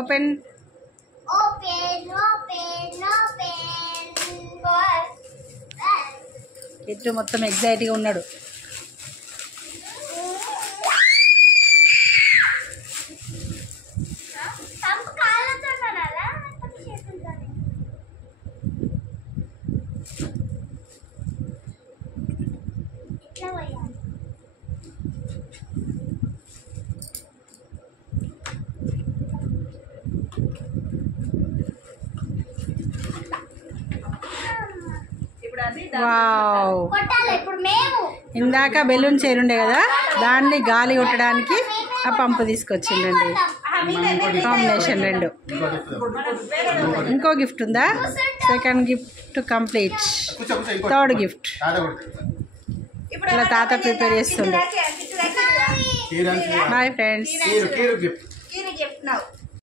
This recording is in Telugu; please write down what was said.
ఓపెన్. ఇటు మొత్తం ఎగ్జైట్గా ఉన్నాడు. వావ్, ఇందాక బెలూన్ చేరుండే కదా, దాన్ని గాలి కొట్టడానికి ఆ పంపు తీసుకొచ్చిండండి. కాంబినేషన్ 2. ఇంకో గిఫ్ట్ ఉందా? Second gift complete. Third gift ఇలా తాత ప్రిపేర్ చేస్తుండే. Bye friends.